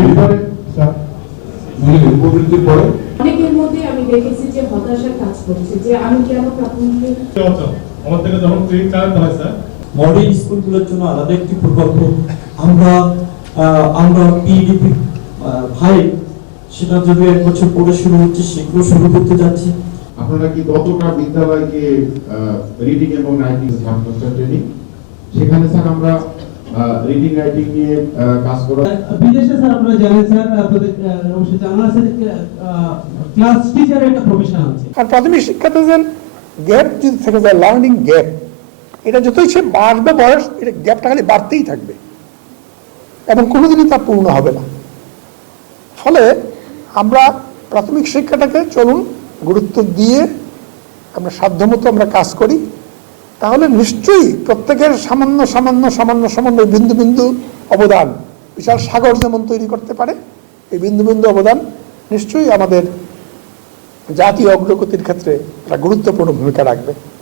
এরপরে স্যার উপবৃত্তির পরে অনেকের মধ্যে আমি দেখেছি যে হতাশা কাজ করছে যে আমি কেন প্রাথমিকে আমার থেকে যখন ট্রেনিং চালাতে হয় স্যার মডেল স্কুলগুলোর জন্য আলাদা একটি প্রকল্প আমরা পিডিপি ভাই সেটা যদি 1 বছর পরে শুরু হচ্ছে সেগুলো শুরু করতে যাচ্ছি। আপনারা কি কতটা বিদ্যালয়কে রিডিং এবং রাইটিং ছাত্র ট্রেনিং সেখানে স্যার আমরা রিডিং রাইটিং নিয়ে কাজ করা বিদেশে স্যার আমরা জানেন স্যার আপনাদের অবশ্যই জানা আছে ক্লাস টিচারের একটা প্রফেশন আছে। আর প্রাথমিক শিক্ষাতে যে গ্যাপ যদি থেকে যায় লার্নিং গ্যাপ, এটা যতই সে বাড়বে বয়স এটা গ্যাপটা খালি বাড়তেই থাকবে এবং কোনোদিনই তা পূর্ণ হবে না। ফলে আমরা প্রাথমিক শিক্ষাটাকে চলুন গুরুত্ব দিয়ে আমরা সাধ্যমতো আমরা কাজ করি, তাহলে নিশ্চয়ই প্রত্যেকের সামান্য সামান্য সামান্য সামান্য বিন্দু বিন্দু অবদান বিশাল সাগর যেমন তৈরি করতে পারে, এই বিন্দু বিন্দু অবদান নিশ্চয়ই আমাদের জাতীয় অগ্রগতির ক্ষেত্রে একটা গুরুত্বপূর্ণ ভূমিকা রাখবে।